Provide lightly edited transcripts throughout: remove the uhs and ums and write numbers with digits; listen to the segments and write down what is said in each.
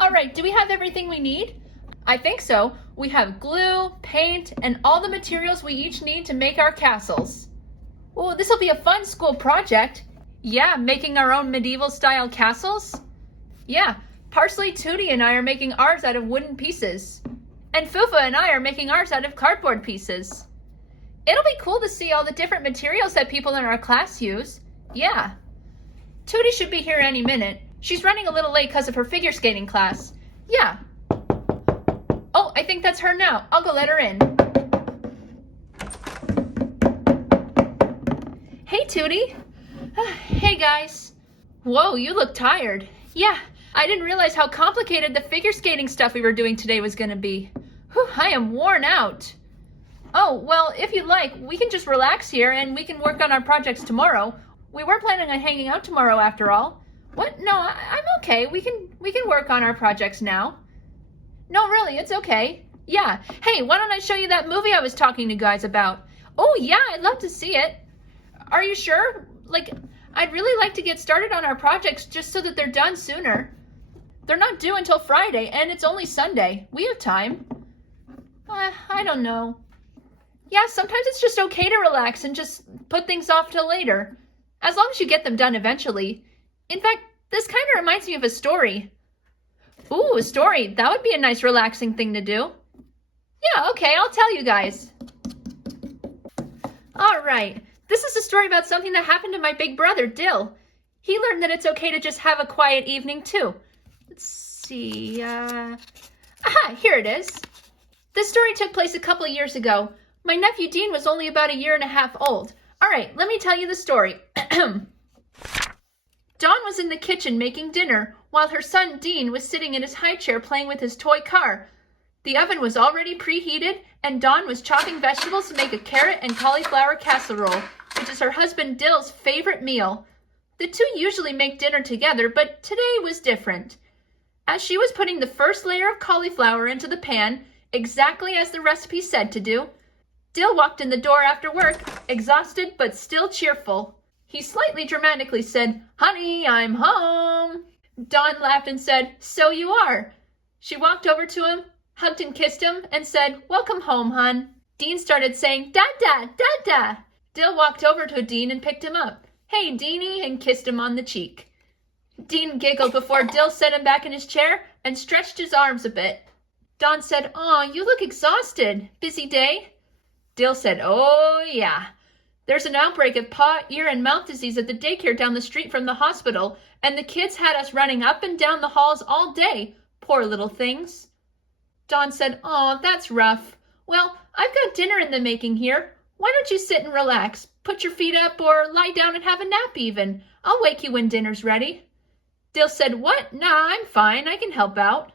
All right, do we have everything we need? I think so. We have glue, paint, and all the materials we each need to make our castles. Oh, this will be a fun school project. Yeah, making our own medieval-style castles. Yeah, Parsley, Tootie, and I are making ours out of wooden pieces. And Fufa and I are making ours out of cardboard pieces. It'll be cool to see all the different materials that people in our class use. Yeah. Tootie should be here any minute. She's running a little late because of her figure skating class. Yeah. Oh, I think that's her now. I'll go let her in. Hey, Tootie. Hey, guys. Whoa, you look tired. Yeah, I didn't realize how complicated the figure skating stuff we were doing today was going to be. Whew, I am worn out. Oh, well, if you'd like, we can just relax here and we can work on our projects tomorrow. We weren't planning on hanging out tomorrow after all. What? No, I'm okay. We can work on our projects now. No, really, it's okay. Yeah. Hey, why don't I show you that movie I was talking to you guys about? Oh, yeah, I'd love to see it. Are you sure? I'd really like to get started on our projects just so that they're done sooner. They're not due until Friday, and it's only Sunday. We have time. I don't know. Yeah, sometimes it's just okay to relax and just put things off till later. As long as you get them done eventually. In fact, this kind of reminds me of a story. Ooh, a story. That would be a nice relaxing thing to do. Yeah, okay, I'll tell you guys. All right. This is a story about something that happened to my big brother, Dill. He learned that it's okay to just have a quiet evening, too. Let's see, Aha, here it is. This story took place a couple of years ago. My nephew Dean was only about 1.5 years old. All right, let me tell you the story. Dawn was in the kitchen making dinner, while her son Dean was sitting in his high chair playing with his toy car. The oven was already preheated, and Dawn was chopping vegetables to make a carrot and cauliflower casserole, which is her husband Dill's favorite meal. The two usually make dinner together, but today was different. As she was putting the first layer of cauliflower into the pan, exactly as the recipe said to do, Dill walked in the door after work, exhausted but still cheerful. He slightly dramatically said, "Honey, I'm home." Dawn laughed and said, "So you are." She walked over to him, hugged and kissed him, and said, "Welcome home, hon." Dean started saying, "Dada, Dada." Dill walked over to Dean and picked him up. "Hey, Deanie," and kissed him on the cheek. Dean giggled before Dill set him back in his chair and stretched his arms a bit. Dawn said, "Aw, you look exhausted. Busy day?" Dill said, "Oh, yeah. There's an outbreak of paw, ear, and mouth disease at the daycare down the street from the hospital, and the kids had us running up and down the halls all day. Poor little things." Dawn said, "Aw, that's rough. Well, I've got dinner in the making here. Why don't you sit and relax? Put your feet up or lie down and have a nap even. I'll wake you when dinner's ready." Dill said, "What? Nah, I'm fine. I can help out."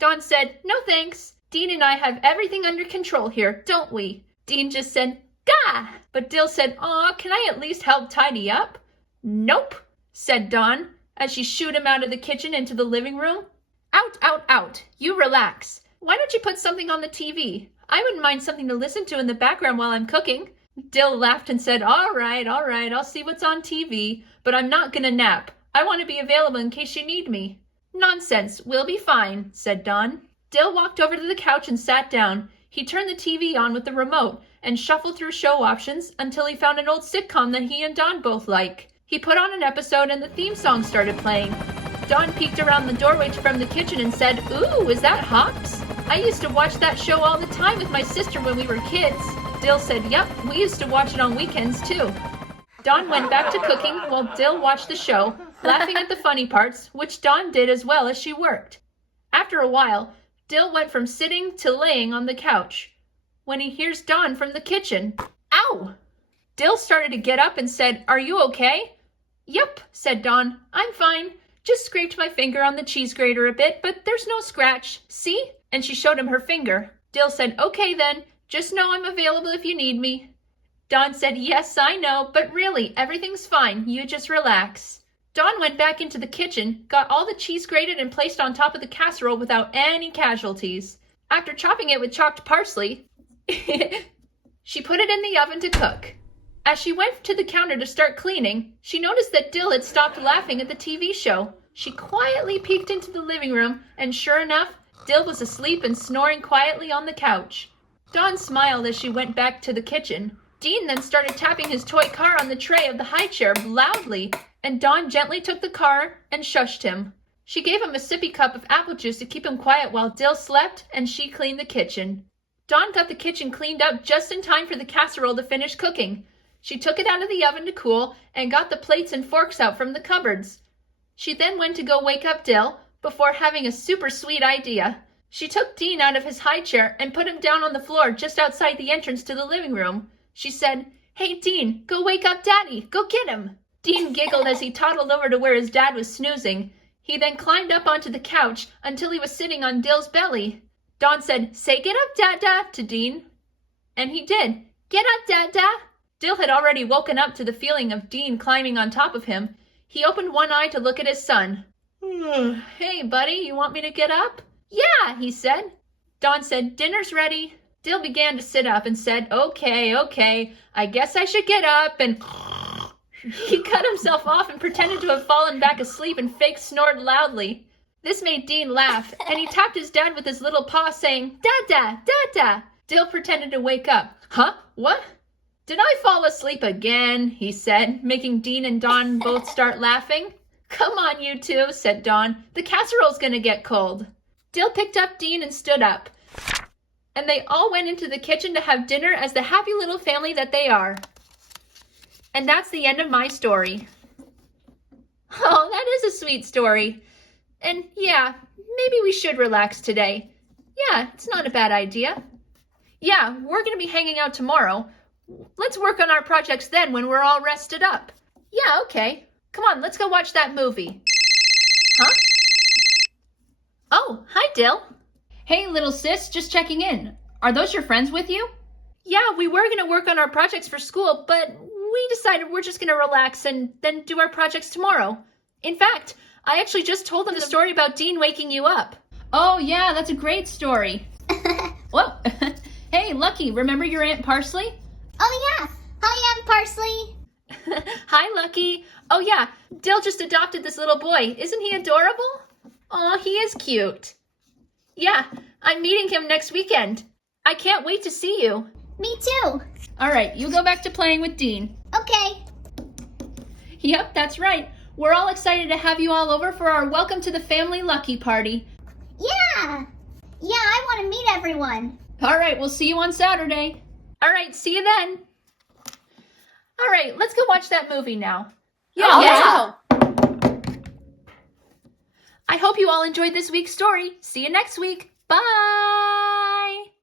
Dawn said, "No thanks. Dean and I have everything under control here, don't we?" Dean just said, "Gah!" But Dill said, "Aw, can I at least help tidy up?" "Nope," said Dawn, as she shooed him out of the kitchen into the living room. "Out, out, out. You relax. Why don't you put something on the TV? I wouldn't mind something to listen to in the background while I'm cooking." Dill laughed and said, all right, I'll see what's on TV, but I'm not gonna nap. I want to be available in case you need me." "Nonsense, we'll be fine," said Dawn. Dill walked over to the couch and sat down. He turned the TV on with the remote and shuffled through show options until he found an old sitcom that he and Dawn both like. He put on an episode and the theme song started playing. Dawn peeked around the doorway from the kitchen and said, "Ooh, is that Hops? I used to watch that show all the time with my sister when we were kids." Dill said, "Yep, we used to watch it on weekends too." Dawn went back to cooking while Dill watched the show, laughing at the funny parts, which Dawn did as well as she worked. After a while, Dill went from sitting to laying on the couch when he hears Dawn from the kitchen. "Ow!" Dill started to get up and said, "Are you okay?" "Yep," said Dawn. "I'm fine. Just scraped my finger on the cheese grater a bit, but there's no scratch. See?" And she showed him her finger. Dill said, "Okay then. Just know I'm available if you need me." Dawn said, "Yes, I know, but really, everything's fine. You just relax." Dawn went back into the kitchen, got all the cheese grated and placed on top of the casserole without any casualties. After chopping it with chopped parsley, she put it in the oven to cook. As she went to the counter to start cleaning, she noticed that Dill had stopped laughing at the TV show. She quietly peeked into the living room, and sure enough, Dill was asleep and snoring quietly on the couch. Dawn smiled as she went back to the kitchen. Dean then started tapping his toy car on the tray of the high chair loudly, and Dawn gently took the car and shushed him. She gave him a sippy cup of apple juice to keep him quiet while Dill slept, and she cleaned the kitchen. Dawn got the kitchen cleaned up just in time for the casserole to finish cooking. She took it out of the oven to cool and got the plates and forks out from the cupboards. She then went to go wake up Dill before having a super sweet idea. She took Dean out of his high chair and put him down on the floor just outside the entrance to the living room. She said, "Hey, Dean, go wake up Daddy. Go get him." Dean giggled as he toddled over to where his dad was snoozing. He then climbed up onto the couch until he was sitting on Dill's belly. Dawn said, "Say get up, Dada," to Dean. And he did. "Get up, Dada." Dill had already woken up to the feeling of Dean climbing on top of him. He opened one eye to look at his son. "Hey, buddy, you want me to get up?" "Yeah," he said. Dawn said, "Dinner's ready." Dill began to sit up and said, Okay, I guess I should get up," and he cut himself off and pretended to have fallen back asleep and fake snored loudly. This made Dean laugh, and he tapped his dad with his little paw, saying, "Dada, Dada." Dill pretended to wake up. "Huh? What? Did I fall asleep again?" he said, making Dean and Dawn both start laughing. "Come on, you two," said Dawn. "The casserole's gonna get cold." Dill picked up Dean and stood up, and they all went into the kitchen to have dinner as the happy little family that they are. And that's the end of my story. Oh, that is a sweet story. And yeah, maybe we should relax today. Yeah, it's not a bad idea. Yeah, we're going to be hanging out tomorrow. Let's work on our projects then when we're all rested up. Yeah, okay. Come on, let's go watch that movie. Huh? Oh, hi, Dill. Hey, little sis, just checking in. Are those your friends with you? Yeah, we were going to work on our projects for school, but we decided we're just going to relax and then do our projects tomorrow. In fact, I actually just told them the story about Dean waking you up. Oh, yeah, that's a great story. Whoa. Hey, Lucky, remember your Aunt Parsley? Oh, yeah. Hi, Aunt Parsley. Hi, Lucky. Oh, yeah, Dill just adopted this little boy. Isn't he adorable? Aw, he is cute. Yeah, I'm meeting him next weekend. I can't wait to see you. Me too. All right, you go back to playing with Dean. Okay. Yep, that's right. We're all excited to have you all over for our Welcome to the Family Lucky Party. Yeah. Yeah, I want to meet everyone. All right, we'll see you on Saturday. All right, see you then. All right, let's go watch that movie now. Yeah. I hope you all enjoyed this week's story. See you next week. Bye.